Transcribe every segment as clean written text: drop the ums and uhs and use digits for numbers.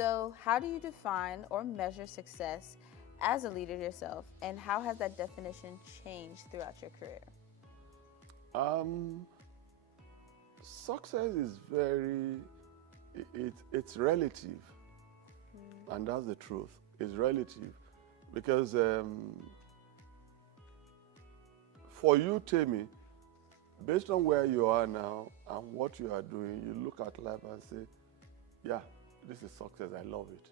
So how do you define or measure success as a leader yourself, and how has that definition changed throughout your career? Success is it's relative, and that's the truth. It's relative because for you, Tammy, based on where you are now and what you are doing, you look at life and say, yeah, this is success. I love it.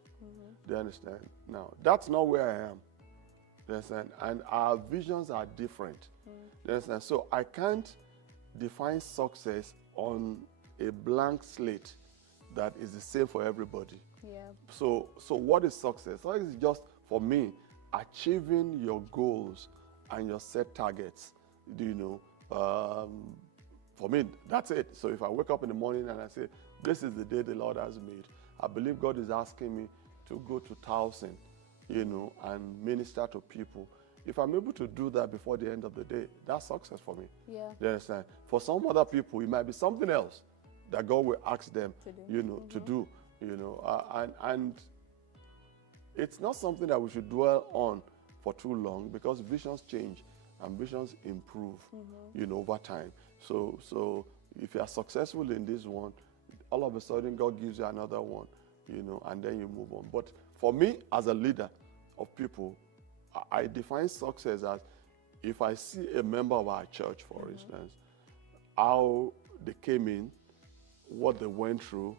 Do you understand? Now, that's not where I am. Do you understand? And our visions are different. Do you understand? So I can't define success on a blank slate that is the same for everybody. Yeah. So what is success? Success is just, for me, achieving your goals and your set targets. Do you know? For me, that's it. So if I wake up in the morning and I say, this is the day the Lord has made, I believe God is asking me to go to 1,000, and minister to people. If I'm able to do that before the end of the day, that's success for me. Yeah. Do you understand? For some other people, it might be something else that God will ask them, to do. And it's not something that we should dwell on for too long, because visions change and visions improve, over time. So if you are successful in this one, all of a sudden God gives you another one, and then you move on. But for me, as a leader of people, I define success as, if I see a member of our church, for instance, how they came in, what they went through,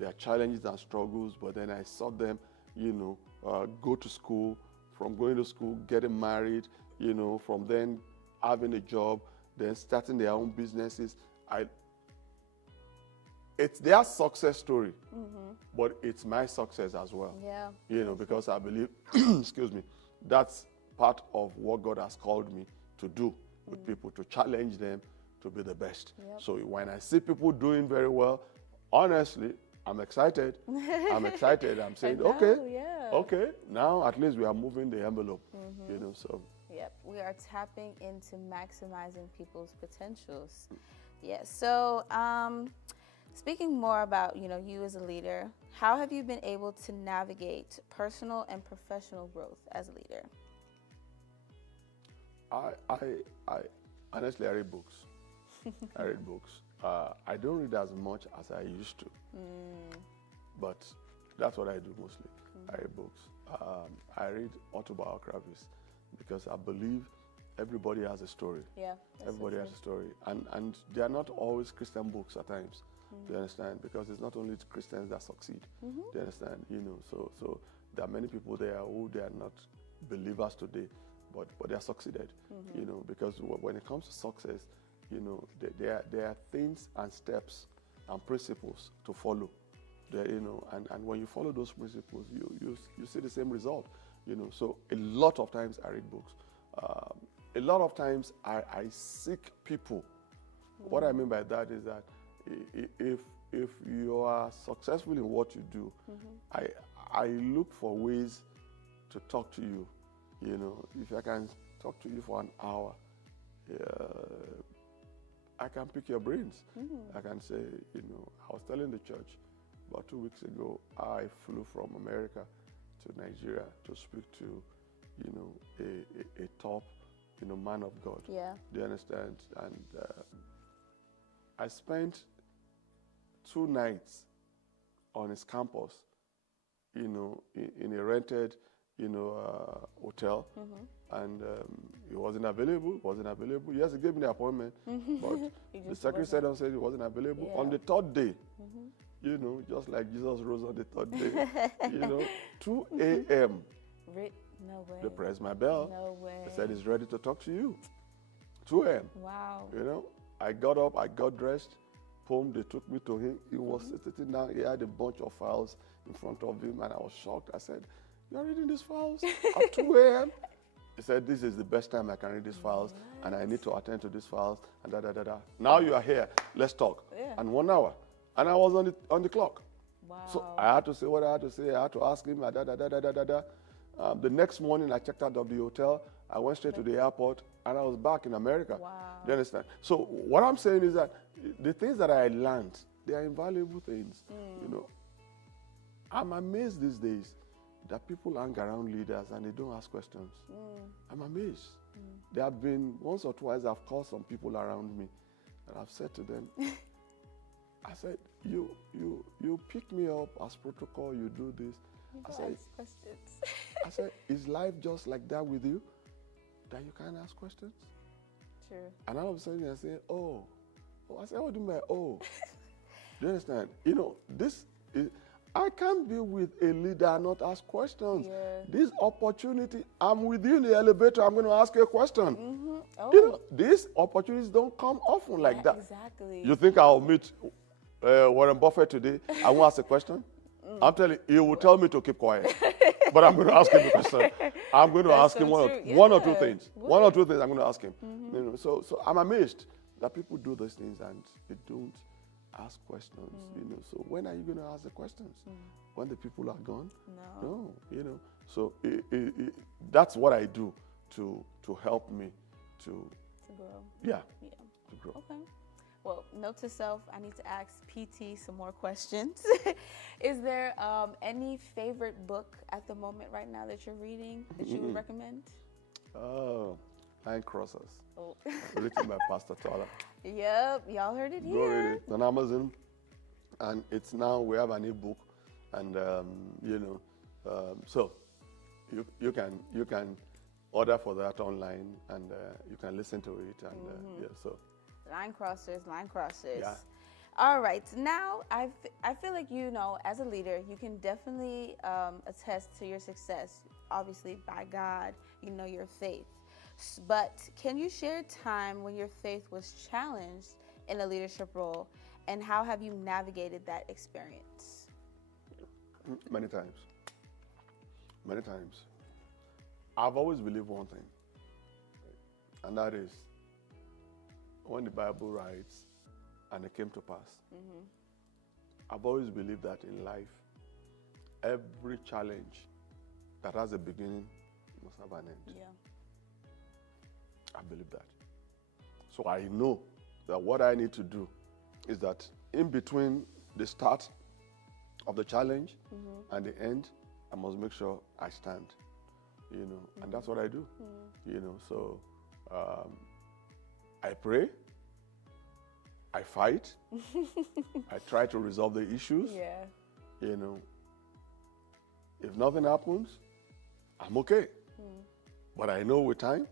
their challenges and struggles, but then I saw them, go to school, from going to school, getting married, from then having a job, then starting their own businesses. It's their success story, but it's my success as well. Yeah. Because I believe, excuse me, that's part of what God has called me to do with people, to challenge them to be the best. Yep. So when I see people doing very well, honestly, I'm excited. I'm excited. I'm saying, okay, now at least we are moving the envelope, so. Yep, we are tapping into maximizing people's potentials. Yes. So, speaking more about, you as a leader, how have you been able to navigate personal and professional growth as a leader? I honestly, I read books. I read books. I don't read as much as I used to, but that's what I do mostly. I read books. I read autobiographies, because I believe everybody has a story. Yeah. Everybody has a story. And they are not always Christian books at times. Do you understand? Because it's not only Christians that succeed. Do you understand? So there are many people there who they are not believers today, but they are succeeded. Because when it comes to success, there are things and steps and principles to follow. And when you follow those principles, you see the same result. So a lot of times I read books. A lot of times I seek people. What I mean by that is that if you are successful in what you do, I look for ways to talk to you. If I can talk to you for an hour, I can pick your brains. I can say, I was telling the church about 2 weeks ago, I flew from America to Nigeria to speak to, a top, man of God. Yeah. Do you understand? And I spent 2 nights on his campus, in a rented, hotel, and he wasn't available. Yes, he gave me the appointment, but the secretary said he wasn't available. Yeah. On the 3rd day, just like Jesus rose on the 3rd day, 2 a.m. No way. They pressed my bell. No way. They said he's ready to talk to you. 2 a.m. Wow. I got up, I got dressed. Boom, they took me to him. He was sitting down. He had a bunch of files in front of him, and I was shocked. I said, "You're reading these files at 2 a.m.?" He said, "This is the best time I can read these files, and I need to attend to these files." And Now you are here. Let's talk. Yeah. And 1 hour, and I was on the clock. Wow. So I had to say what I had to say. I had to ask him. The next morning, I checked out of the hotel. I went straight to the airport, and I was back in America. Wow. Do you understand? So what I'm saying is that the things that I learned, they are invaluable things. I'm amazed these days that people hang around leaders and they don't ask questions. I'm amazed. There have been once or twice I've called some people around me and I've said to them, I said, you pick me up as protocol, you do this. I said, ask questions. I said, is life just like that with you? That you can't ask questions? True. And all of a sudden I say, oh. I said, what do you mean, oh? Do you understand? You know, this is, I can't be with a leader and not ask questions. Yeah. This opportunity, I'm with you in the elevator, I'm going to ask you a question. Oh. You know, these opportunities don't come often like that. Exactly. You think I'll meet Warren Buffett today? I won't ask a question? I'm telling you, he will tell me to keep quiet. But I'm going to ask him a question. I'm going to ask him one or two things. One or two things I'm going to ask him. You know, so I'm amazed that people do those things and they don't ask questions. You know, so when are you going to ask the questions? When the people are gone? No. You know, so that's what I do to help me to grow. Yeah. To grow. Okay. Well, note to self, I need to ask PT some more questions. Is there any favorite book at the moment right now that you're reading that you would recommend? Oh, Line Crossers. Oh. Written by Pastor Tola. Yep, y'all heard it here. Go read it. It's on Amazon. And it's now, we have an e-book. And, you know, so you can order for that online and you can listen to it. And, yeah, so. Line crossers. Yeah. All right. Now, I feel like, you know, as a leader, you can definitely attest to your success, obviously, by God, you know, your faith. But can you share a time when your faith was challenged in a leadership role, and how have you navigated that experience? Many times. Many times. I've always believed one thing, and that is, when the Bible writes, and it came to pass, I've always believed that in life, every challenge that has a beginning must have an end. Yeah. I believe that. So I know that what I need to do is that in between the start of the challenge and the end, I must make sure I stand, you know, and that's what I do, you know. So I pray, I fight, I try to resolve the issues, you know. If nothing happens, I'm okay. But I know with time,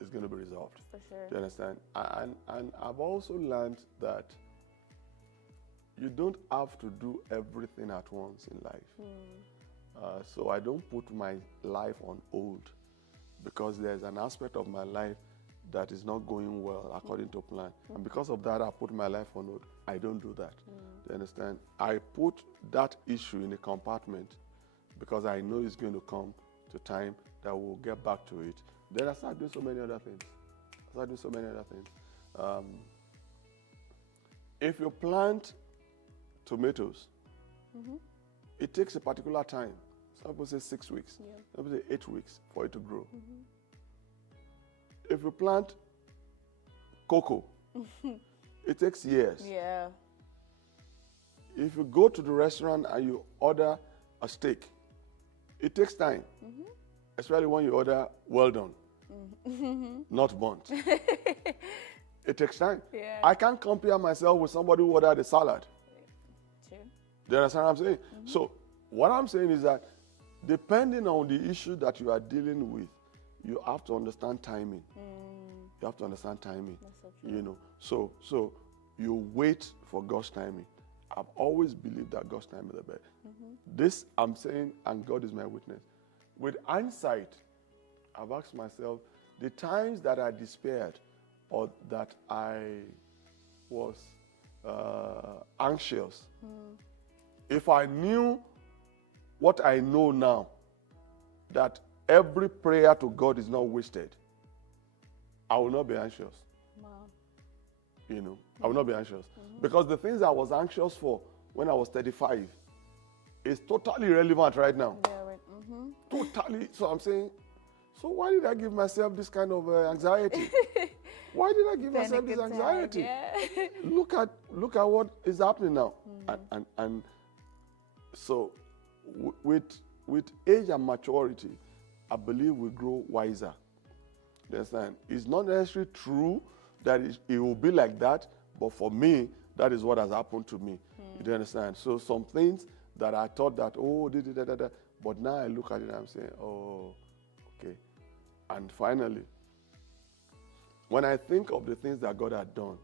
it's going to be resolved. For sure. Do you understand? And I've also learned that you don't have to do everything at once in life. So I don't put my life on hold because there's an aspect of my life that is not going well according to plan. And because of that, I put my life on hold. I don't do that. Do you understand? I put that issue in a compartment because I know it's going to come to time that we'll get back to it. Then I start doing so many other things. If you plant tomatoes, it takes a particular time. Some people say 6 weeks. Some people say 8 weeks for it to grow. If you plant cocoa, it takes years. Yeah. If you go to the restaurant and you order a steak, it takes time. Especially when you order well done, not burnt. It takes time. Yeah. I can't compare myself with somebody who ordered a salad. True. Do you understand what I'm saying? So what I'm saying is that depending on the issue that you are dealing with, you have to understand timing. You have to understand timing. That's so true. You know, so you wait for God's timing. I've always believed that God's time is the best. This I'm saying, and God is my witness. With hindsight, I've asked myself, the times that I despaired or that I was anxious, if I knew what I know now, that every prayer to God is not wasted, I will not be anxious. Wow. You know, I will not be anxious. Because the things I was anxious for when I was 35 is totally irrelevant right now. Yeah, right. Totally. So I'm saying, so why did I give myself this kind of anxiety? Why did I give myself this anxiety? Yeah. Look at what is happening now. And so with age and maturity, I believe we grow wiser. You understand? It's not necessarily true that it will be like that, but for me, that is what has happened to me. You do understand? So some things that I thought that, but now I look at it and I'm saying, oh, okay. And finally, when I think of the things that God had done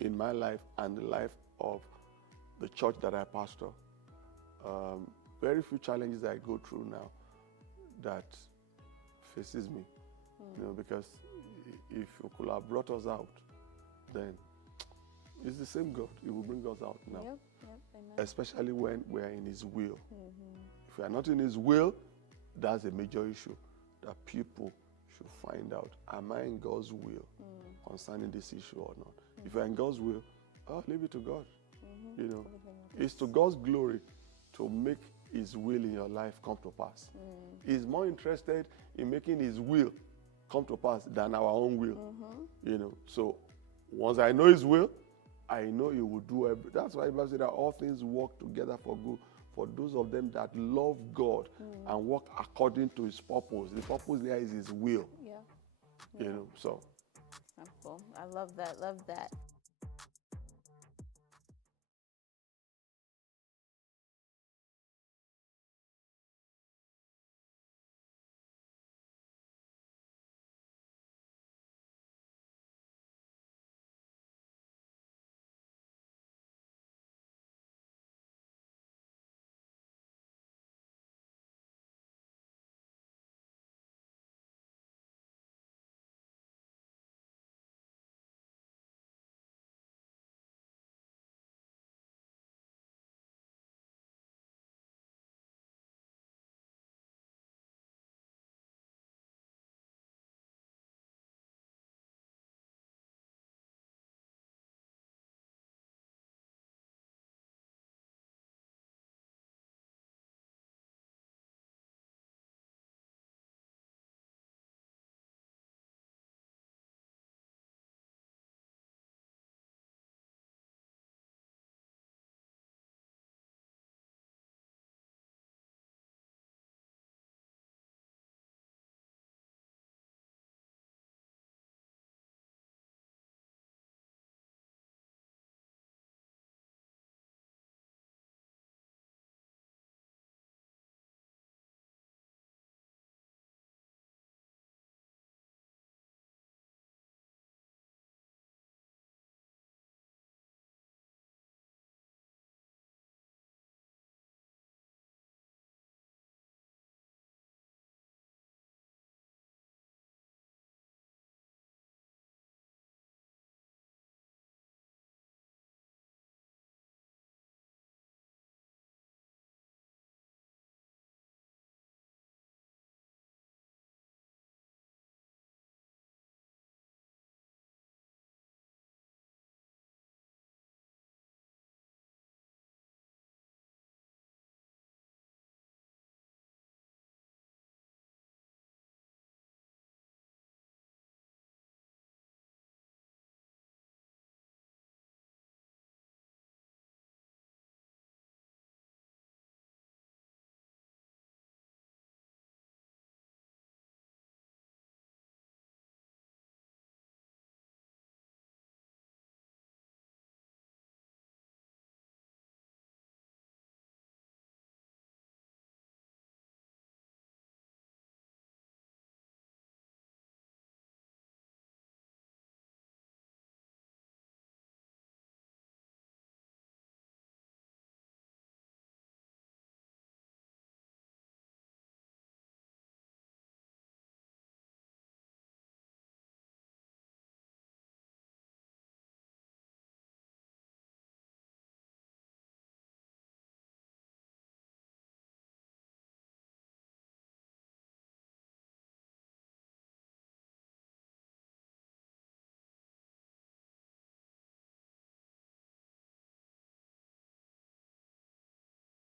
in my life and the life of the church that I pastor, very few challenges I go through now that faces me. You know, because if you could have brought us out, then it's the same God. He will bring us out now. Yep, amen. Especially when we are in His will. If we are not in His will, that's a major issue that people should find out. Am I in God's will concerning this issue or not? If you're in God's will, leave it to God. You know, it's to God's glory to make His will in your life come to pass. He's more interested in making His will come to pass than our own will. You know, so once I know His will, I know He will do everything. That's why the Bible said that all things work together for good for those of them that love God and work according to His purpose. The purpose there is His will. Yeah. You know, so. Cool. I love that. Love that.